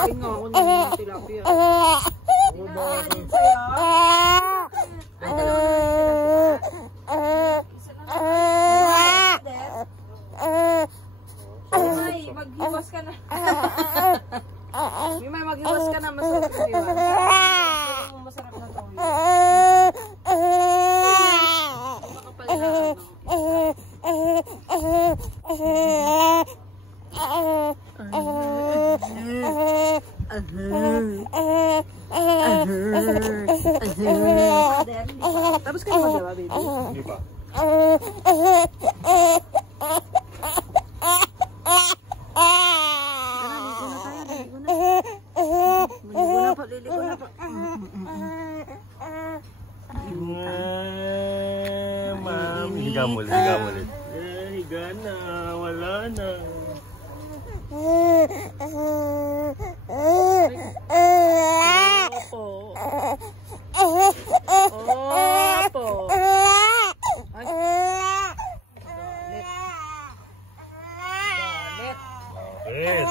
Kain nga ako ng tilapia. Pinakain sa'yo. Ay, Mimay, maghiwas ka na. Mimay, maghiwas ka na. Masarap na diba? Masarap na to. Tapos kayo magawa, baby? Hindi pa. Liligo na pa. Mami. Higa mo ulit, higa mo ulit. Higa na, wala na. Opo. Opo. Galit. Galit.